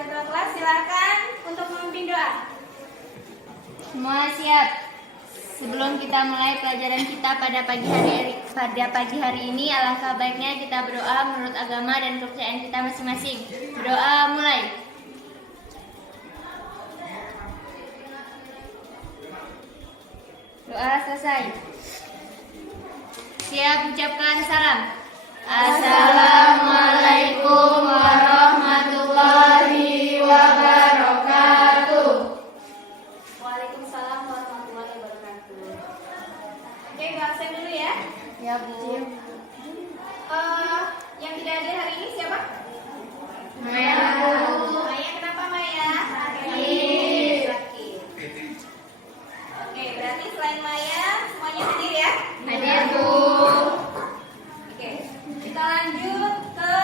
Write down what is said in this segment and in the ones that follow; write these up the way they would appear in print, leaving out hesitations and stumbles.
ketua kelas, silakan untuk memimpin doa. Semua siap. Sebelum kita mulai pelajaran kita pada pagi hari ini, alangkah baiknya kita berdoa menurut agama dan kepercayaan kita masing-masing. Berdoa mulai. Doa selesai. Siap ucapkan salam. Assalamualaikum warahmatullahi wabarakatuh. Waalaikumsalam warahmatullahi wabarakatuh. Oke, Mbak absen dulu ya. Ya, Bu. Yang tidak hadir hari ini siapa? Maya. Maya, kenapa Maya? Sakit. Oke, berarti selain Maya semuanya hadir ya? Hadir, Bu. Oke, kita lanjut ke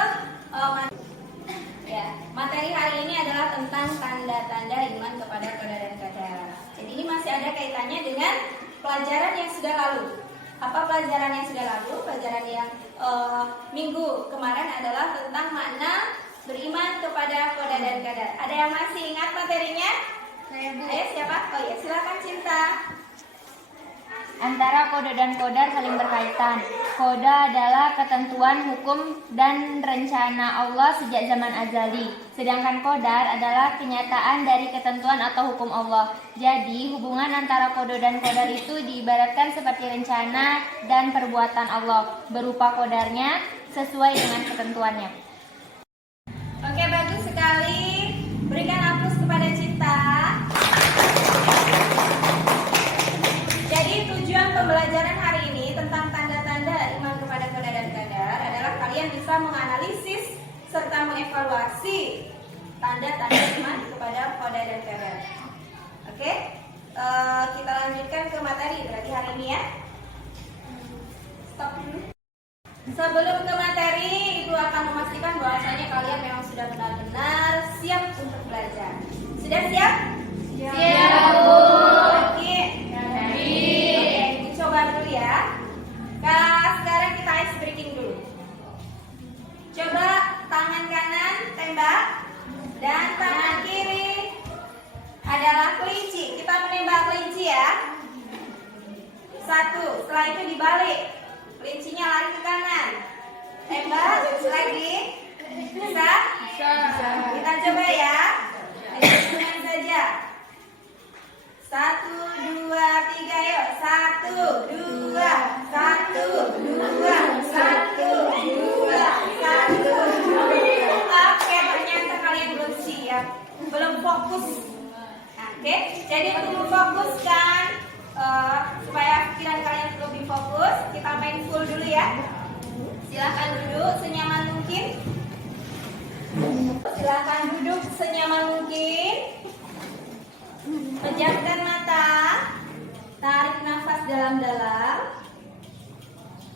materi hari ini adalah tentang tanda-tanda iman kepada qada dan qadar. Jadi ini masih ada kaitannya dengan pelajaran yang sudah lalu. Apa pelajaran yang sudah lalu? Pelajaran yang minggu kemarin adalah tentang makna beriman kepada qada dan qadar. Ada yang masih ingat materinya? Saya, Bu. Ayo siapa? Oh ya, silakan Cinta. Antara qada dan qadar saling berkaitan. Qada adalah ketentuan hukum dan rencana Allah sejak zaman azali. Sedangkan qadar adalah kenyataan dari ketentuan atau hukum Allah. Jadi, hubungan antara qada dan qadar itu diibaratkan seperti rencana dan perbuatan Allah berupa qadarnya sesuai dengan ketentuannya. Oke, bagus sekali. Berikan aplaus kepada Cinta. Jadi tujuan pembelajaran hari ini tentang tanda-tanda iman kepada qada dan qadar adalah kalian bisa menganalisis serta mengevaluasi tanda-tanda iman kepada qada dan qadar. Oke, kita lanjutkan ke materi berarti hari ini ya. Stop dulu. Sebelum ke materi, Ibu akan memastikan bahwasanya kalian memang sudah benar-benar siap untuk belajar. Sudah siap? Siap, Bu. Oke. Oke, coba dulu ya. Sekarang kita ice breaking dulu. Coba tangan kanan tembak dan tangan kiri adalah kelinci. Kita menembak kelinci ya. 1, setelah itu dibalik. Kelincinya lari ke kanan. Tembak lagi. Bisa? Kita coba ya. Hitungan saja. 1, 2, 3, yuk. 1, 2, 1, 2, 1, 2, 1, 2. Oke, ternyata kalian belum siap, belum fokus. Oke, jadi untuk memfokuskan supaya pikiran kalian lebih fokus, kita main full dulu ya. Silahkan duduk senyaman mungkin. Silahkan duduk senyaman mungkin. Pejamkan mata, tarik nafas dalam-dalam,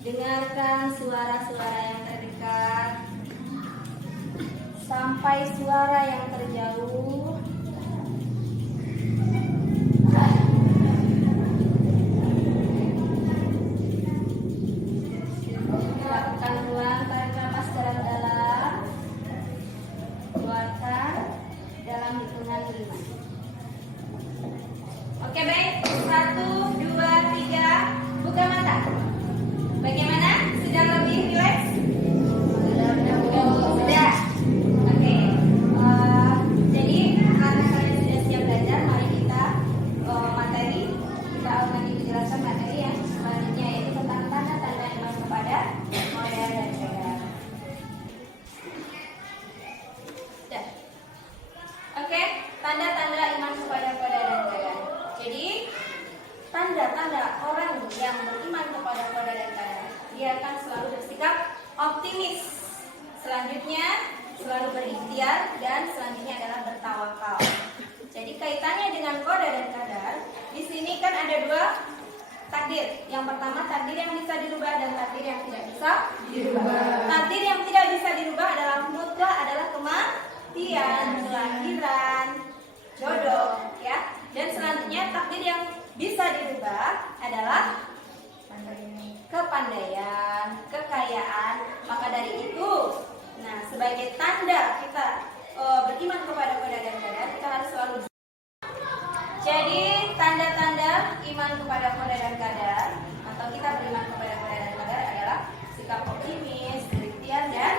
dengarkan suara-suara yang terdekat sampai suara yang terjauh. Lakukan ulang, tarik nafas dalam-dalam, keluarkan dalam hitungan 5. Oke, baik. 1, 2, 3. Buka mata. Bagaimana? Sudah lebih rileks? Sudah. Oke. Jadi karena kalian sudah siap belajar, mari kita materi. Kita akan dijelaskan materi yang selanjutnya, yaitu tentang tanda-tanda iman kepada qada dan qadar. Sudah. Oke, tanda-tanda iman kepada qada dan qadar. Jadi tanda-tanda orang yang beriman kepada qada dan qadar, dia akan selalu bersikap optimis. Selanjutnya selalu berikhtiar, dan selanjutnya adalah bertawakal. Jadi kaitannya dengan qada dan qadar, di sini kan ada 2 takdir. Yang pertama takdir yang bisa dirubah dan takdir yang tidak bisa dirubah. Takdir yang tidak bisa dirubah adalah mutlak, adalah kematian, kelahiran, jodoh, ya. Dan selanjutnya takdir yang bisa dirubah adalah kepandaian, kekayaan. Maka dari itu, sebagai tanda kita beriman kepada qadar dan qadar, kita harus selalu. Jadi tanda-tanda iman kepada qadar dan qadar atau kita beriman kepada qadar dan qadar adalah sikap optimis, ikhtiar dan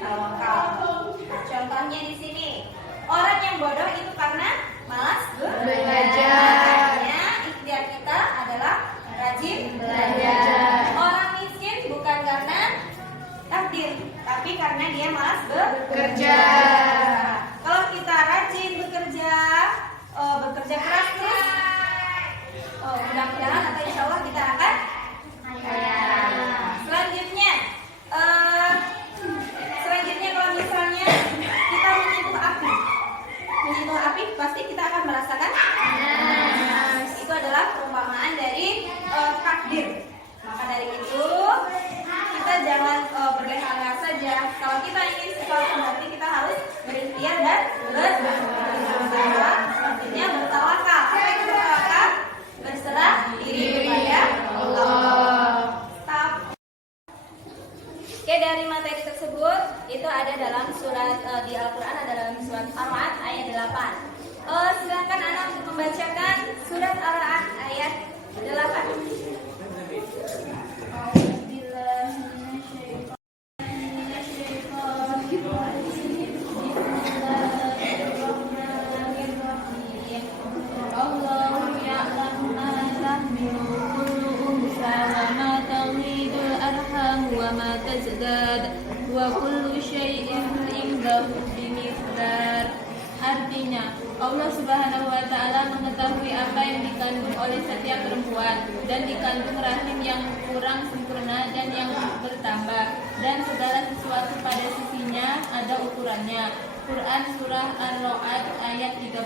tawakal. Nah, contohnya di sini, orang yang bodoh itu karena malas belajar. Makanya ikhtiar kita adalah rajin belajar. Orang miskin bukan karena takdir, tapi karena dia malas bekerja. Kalau kita rajin bekerja, bekerja keras terus, mudah-mudahan atau insya Allah kita akan kaya. Selanjutnya kalau misalnya kita menyentuh api pasti kita akan merasakan panas. Itu adalah perumpamaan dari takdir. Maka dari itu kita jangan berleha-leha saja. Kalau kita ingin sesuatu berarti kita harus berikhtiar dan berusaha. Artinya bertawakal. Apa itu bertawakal? Berserah diri kepada Allah. Oke, dari materi tersebut itu ada dalam surat di Al-Quran, ada dalam surat Ar-Ra'd ayat 8. Silakan anak untuk membacakan surat Ar-Ra'd ayat 8. Wa kullu syai'in indahu bimiqdar. Artinya, Allah Subhanahu wa taala mengetahui apa yang dikandung oleh setiap perempuan dan dikandung rahim yang kurang sempurna dan yang bertambah, dan segala sesuatu pada sisinya ada ukurannya. Quran surah Ar-Ra'd ayat 13.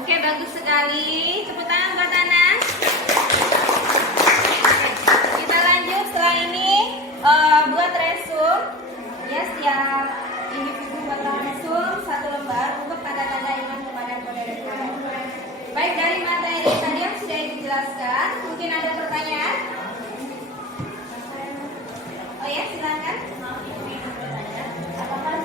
Oke, bagus sekali. Tepuk tangan buat Anas. Kita lanjut setelah ini buat resume. Ya, setiap individu buatlah resume 1 lembar untuk tanda-tanda iman kepada qadar dan qadar. Baik, dari materi tadi yang sudah dijelaskan, mungkin ada pertanyaan? Oh ya, silakan. Apakah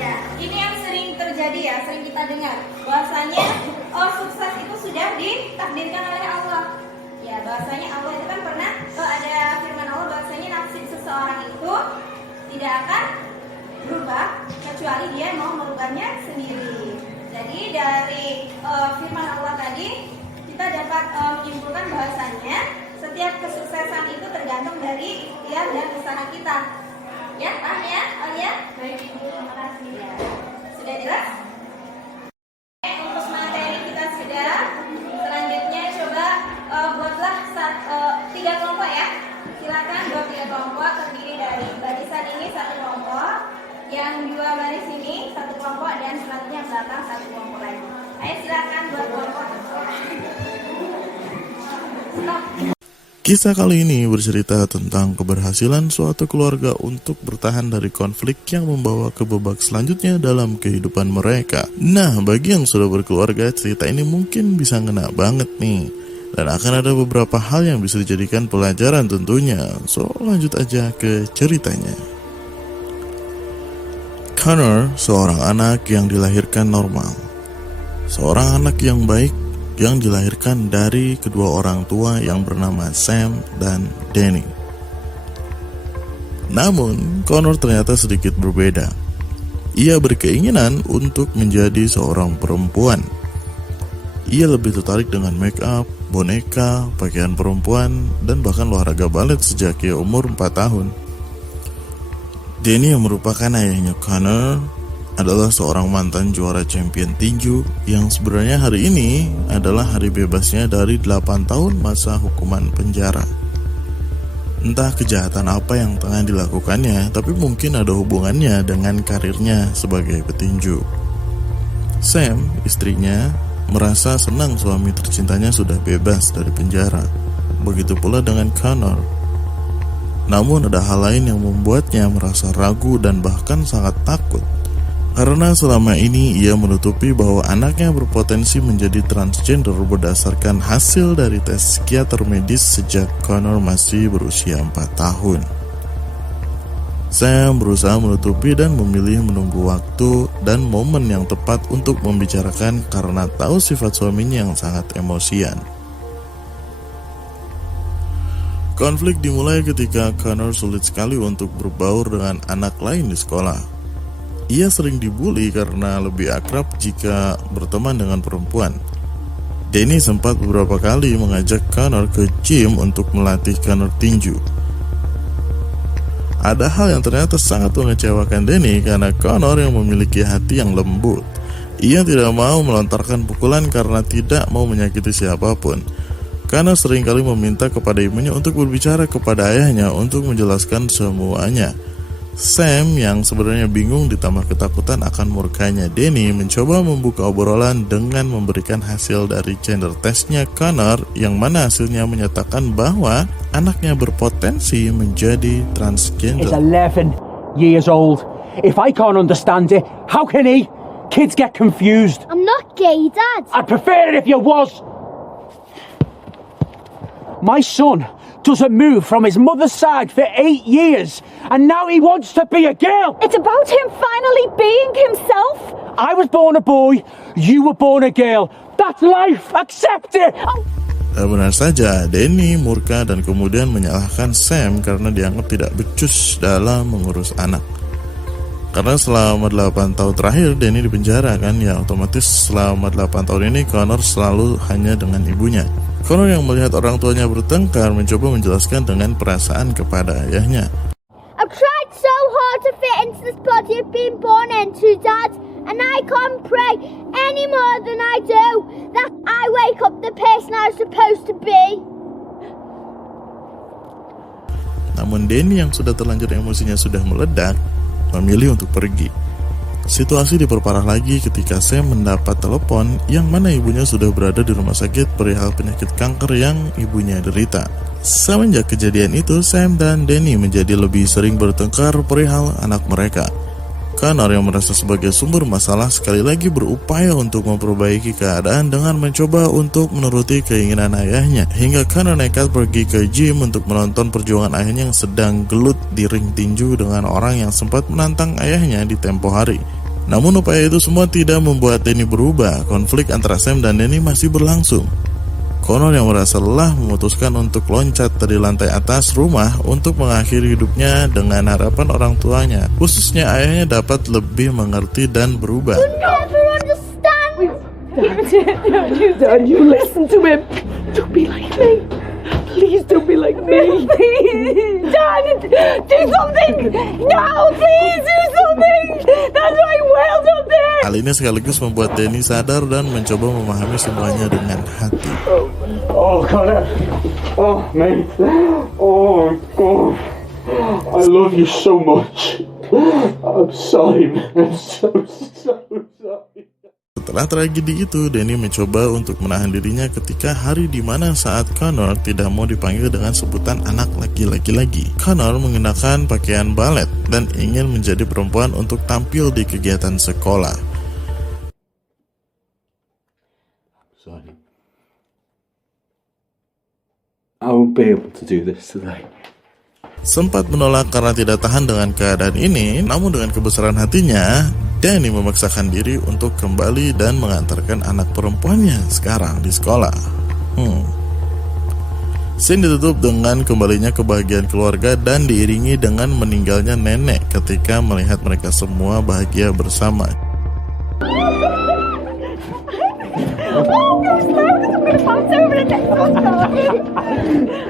ya, ini yang sering terjadi ya, sering kita dengar. Bahwasanya sukses itu sudah ditakdirkan oleh Allah. Ya, bahwasanya Allah itu kan pernah ada firman Allah bahwasanya nasib seseorang itu tidak akan berubah kecuali dia mau merubahnya sendiri. Jadi dari firman Allah tadi kita dapat menyimpulkan bahwasanya setiap kesuksesan itu tergantung dari ikhtiar dan usaha kita. Ya, paham ya, Alia? Baik, terima kasih ya. Sudah jelas? Untuk materi kita sudah. Selanjutnya coba buatlah 3 kelompok ya. Silakan buat 3 kelompok terdiri dari barisan ini 1 kelompok, yang 2 baris ini 1 kelompok, dan selanjutnya belakang 1 kelompok lagi. Ayo silakan buat kelompok. Stop. Kisah kali ini bercerita tentang keberhasilan suatu keluarga untuk bertahan dari konflik yang membawa ke babak selanjutnya dalam kehidupan mereka. Nah, bagi yang sudah berkeluarga, cerita ini mungkin bisa ngena banget nih. Dan akan ada beberapa hal yang bisa dijadikan pelajaran tentunya. So, lanjut aja ke ceritanya. Connor, seorang anak yang dilahirkan normal. Seorang anak yang baik yang dilahirkan dari kedua orang tua yang bernama Sam dan Danny. Namun, Connor ternyata sedikit berbeda. Ia berkeinginan untuk menjadi seorang perempuan. Ia lebih tertarik dengan make up, boneka, pakaian perempuan, dan bahkan olahraga balet sejak ia umur 4 tahun. Danny yang merupakan ayahnya Connor adalah seorang mantan juara champion tinju yang sebenarnya hari ini adalah hari bebasnya dari 8 tahun masa hukuman penjara. Entah kejahatan apa yang tengah dilakukannya, tapi mungkin ada hubungannya dengan karirnya sebagai petinju. Sam, istrinya, merasa senang suami tercintanya sudah bebas dari penjara. Begitu pula dengan Connor. Namun ada hal lain yang membuatnya merasa ragu dan bahkan sangat takut. Karena selama ini ia menutupi bahwa anaknya berpotensi menjadi transgender berdasarkan hasil dari tes psikiater medis sejak Connor masih berusia 4 tahun. Sam berusaha menutupi dan memilih menunggu waktu dan momen yang tepat untuk membicarakan karena tahu sifat suaminya yang sangat emosian. Konflik dimulai ketika Connor sulit sekali untuk berbaur dengan anak lain di sekolah. Ia sering dibully karena lebih akrab jika berteman dengan perempuan. Danny sempat beberapa kali mengajak Connor ke gym untuk melatih Connor tinju. Ada hal yang ternyata sangat mengecewakan Danny karena Connor yang memiliki hati yang lembut. Ia tidak mau melontarkan pukulan karena tidak mau menyakiti siapapun. Connor seringkali meminta kepada ibunya untuk berbicara kepada ayahnya untuk menjelaskan semuanya. Sam yang sebenarnya bingung ditambah ketakutan akan murkanya Danny mencoba membuka obrolan dengan memberikan hasil dari gender testnya Connor yang mana hasilnya menyatakan bahwa anaknya berpotensi menjadi Is transgender. 11 years old. If I can't understand it, how can he? Kids get confused. I'm not gay, Dad. I'd prefer it if you was. My son doesn't move from his mother's side for 8 years, and now he wants to be a girl. It's about him finally being himself. I was born a boy, you were born a girl. That's life. Accept it. Benar saja, Danny murka dan kemudian menyalahkan Sam karena dianggap tidak becus dalam mengurus anak. Karena selama 8 tahun terakhir Danny dipenjara kan, ya otomatis selama 8 tahun ini Connor selalu hanya dengan ibunya. Connor yang melihat orang tuanya bertengkar mencoba menjelaskan dengan perasaan kepada ayahnya. I've tried so hard to fit into this body I've been born into, Dad, and I can't pray any more than I do that I wake up the person I was supposed to be. Namun Danny yang sudah terlanjur emosinya sudah meledak, memilih untuk pergi. Situasi diperparah lagi ketika Sam mendapat telepon yang mana ibunya sudah berada di rumah sakit perihal penyakit kanker yang ibunya derita. Semenjak kejadian itu, Sam dan Danny menjadi lebih sering bertengkar perihal anak mereka. Connor yang merasa sebagai sumber masalah sekali lagi berupaya untuk memperbaiki keadaan dengan mencoba untuk menuruti keinginan ayahnya, hingga Connor nekat pergi ke gym untuk menonton perjuangan ayahnya yang sedang gelut di ring tinju dengan orang yang sempat menantang ayahnya di tempo hari. Namun upaya itu semua tidak membuat Danny berubah. Konflik antara Sam dan Danny masih berlangsung. Connor yang merasa lelah memutuskan untuk loncat dari lantai atas rumah untuk mengakhiri hidupnya dengan harapan orang tuanya, khususnya ayahnya, dapat lebih mengerti dan berubah. Never understand. Dad, you listen to him. Don't be like me. Please don't be like me. Dad, do something. No, please do something. That's my world up there. Hal ini sekaligus membuat Danny sadar dan mencoba memahami semuanya dengan hati. Oh, Connor. Oh, mate. Oh, God. I love you so much. I'm sorry, man. I'm so sorry. Setelah tragedi itu, Danny mencoba untuk menahan dirinya ketika hari di mana saat Connor tidak mau dipanggil dengan sebutan anak laki-laki lagi. Connor mengenakan pakaian balet dan ingin menjadi perempuan untuk tampil di kegiatan sekolah. Sorry. I won't be able to do this today. Sempat menolak karena tidak tahan dengan keadaan ini, namun dengan kebesaran hatinya, Danny memaksakan diri untuk kembali dan mengantarkan anak perempuannya sekarang di sekolah. Scene ditutup dengan kembalinya kebahagiaan keluarga dan diiringi dengan meninggalnya nenek ketika melihat mereka semua bahagia bersama.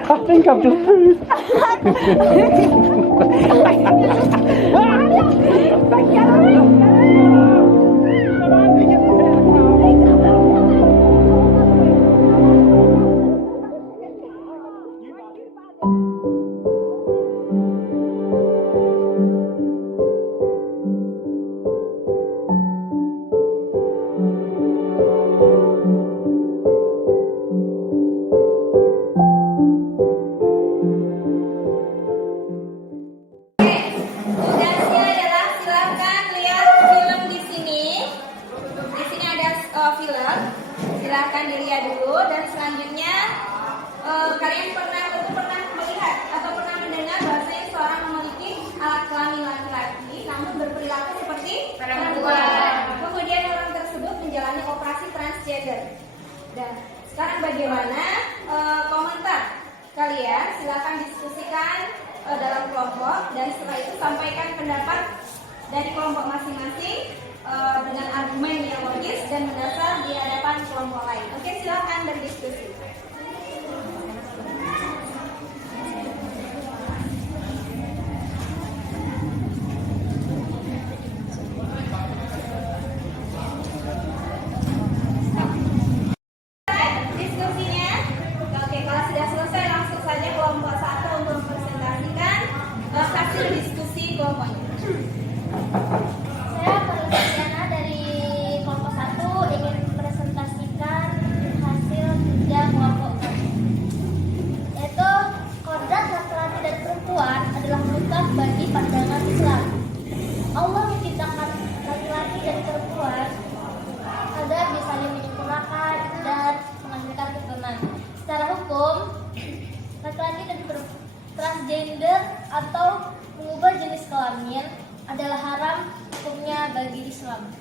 I think I've just proved. transgender. Dan sekarang bagaimana komentar kalian? Silakan diskusikan dalam kelompok dan setelah itu sampaikan pendapat dari kelompok masing-masing dengan argumen yang logis dan mendasar di hadapan kelompok lain. Oke, silakan berdiskusi. Diskusinya. Oke, kalau sudah selesai langsung saja kelompok 1 untuk mempresentasikan hasil diskusi kelompoknya. Saya Perlusiana dari kelompok 1 ingin presentasikan hasil kerja kelompok kami. Yaitu kodrat laki-laki dan perempuan adalah mutlak bagi pandangan Islam. Allah menciptakan laki-laki dan perempuan agar bisa saling menyempurnakan dan menghasilkan keturunan. Secara hukum, laki-laki dan transgender atau mengubah jenis kelamin adalah haram hukumnya bagi Islam.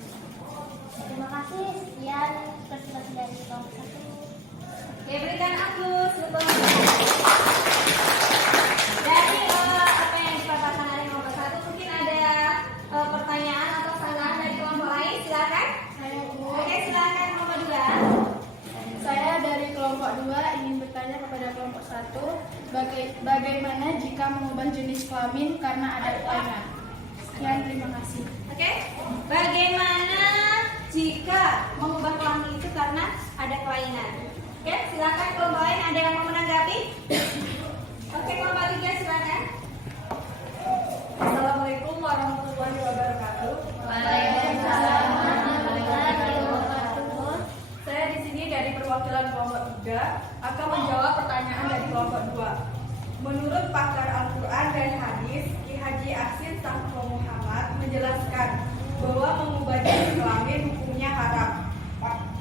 Terima kasih. Sekian presentasi dari kelompok 1. Oke, berikan aplaus untuk dari apa yang dipaparkan dari kelompok 1. Mungkin ada pertanyaan atau sanggahan dari kelompok lain. Silakan. Oke, silakan kelompok 2. Saya dari kelompok 2 ingin bertanya kepada kelompok 1, bagaimana jika mengubah jenis kelamin karena ada kelainan? Sekian, terima kasih. Oke, bagaimana jika mengubah kelamin itu karena ada kelainan? Oke, silakan kelompok lain, ada yang mau menanggapi? Oke, kelompok 3 silakan. Assalamualaikum warahmatullahi wabarakatuh. Waalaikumsalam warahmatullahi wabarakatuh. Saya di sini dari perwakilan kelompok 3 akan menjawab pertanyaan dari kelompok 2. Menurut pakar Al-Quran dan Hadis, Ki Haji Aksin Sangko Muhammad menjelaskan bahwa mengubah jenis kelamin hukumnya haram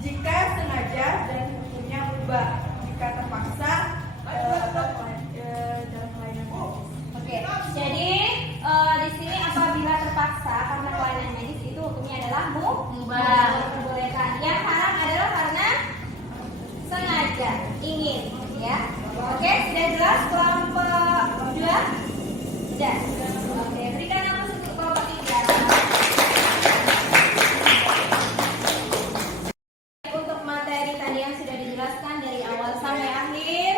jika sengaja dan hukumnya mubah jika terpaksa dalam kelainan. Oke, jadi di sini apabila terpaksa karena kelainan medis itu hukumnya adalah mubah, diperbolehkan. Yang haram adalah karena sengaja ingin, ya. Oke, sudah jelas kelompok 2? Sudah. Oke, berikan aplaus untuk kelompok 3. Untuk materi tadi yang sudah dijelaskan dari awal sampai akhir,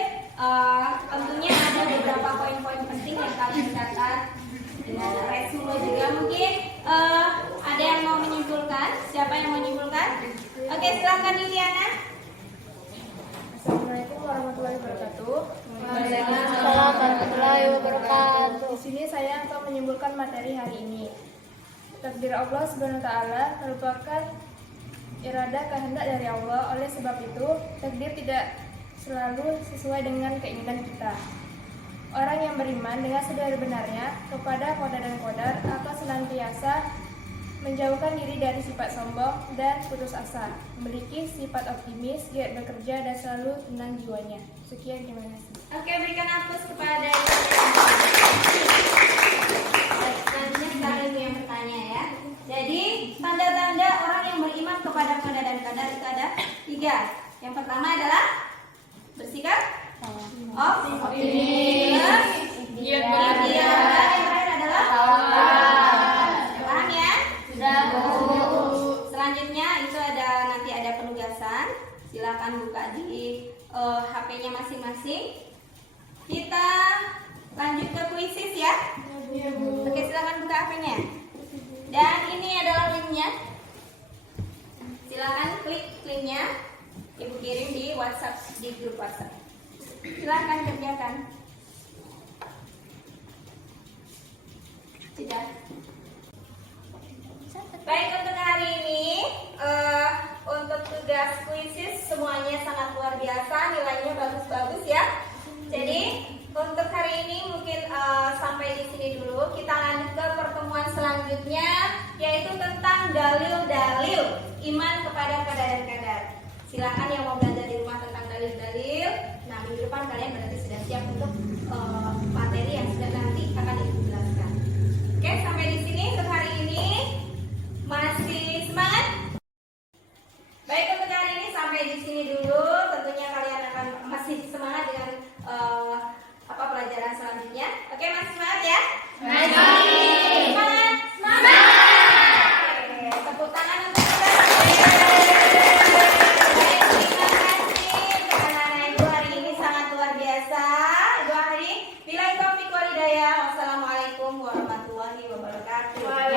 tentunya ada beberapa poin-poin penting yang kalian catat dengan resume juga. Mungkin ada yang mau menyimpulkan? Siapa yang mau menyimpulkan? Oke, silakan Liliana. Assalamualaikum warahmatullahi wabarakatuh. Waalaikumsalam warahmatullahi wabarakatuh. Di sini saya akan menyimpulkan materi hari ini. Takdir Allah Subhanahu wa taala merupakan irada kehendak dari Allah. Oleh sebab itu, takdir tidak selalu sesuai dengan keinginan kita. Orang yang beriman dengan sebenar-benarnya kepada qada dan qadar akan senantiasa menjauhkan diri dari sifat sombong dan putus asa, memiliki sifat optimis, giat bekerja dan selalu tenang jiwanya. Sekian, terima kasih. Oke, berikan aplaus kepada selanjutnya sekarang ibu yang bertanya ya. Jadi tanda-tanda orang yang beriman kepada qada dan qadar itu ada 3. Yang pertama adalah bersikap optimis. Yang terakhir adalah paham ya? Sudah. Selanjutnya itu nanti ada penugasan. Silakan buka di HP-nya masing-masing. Kita lanjut ke kuisis ya. Oke, silakan buka HP-nya. Dan ini adalah linknya. Silakan klik linknya. Ibu kirim di WhatsApp, di grup WhatsApp. Silakan kerjakan. Sudah. Baik, untuk hari ini untuk tugas kuisis semuanya sangat luar biasa, nilainya bagus-bagus ya. Jadi untuk hari ini mungkin sampai di sini dulu. Kita lanjut ke pertemuan selanjutnya, yaitu tentang dalil-dalil iman kepada qada dan qadar. Silakan yang mau belajar di rumah tentang dalil-dalil. Nah, minggu depan kalian berarti sudah siap untuk materi yang sudah nanti akan ibu jelaskan. Oke, sampai di sini untuk hari ini. Masih semangat? Baik, untuk hari ini sampai Semangat? Oke, tepuk tangan untuk kita. Baik, terima kasih anak-anak Ibu hari ini sangat luar biasa. Ibu hari, billahi taufiq wal hidayah. Wassalamualaikum warahmatullahi wabarakatuh.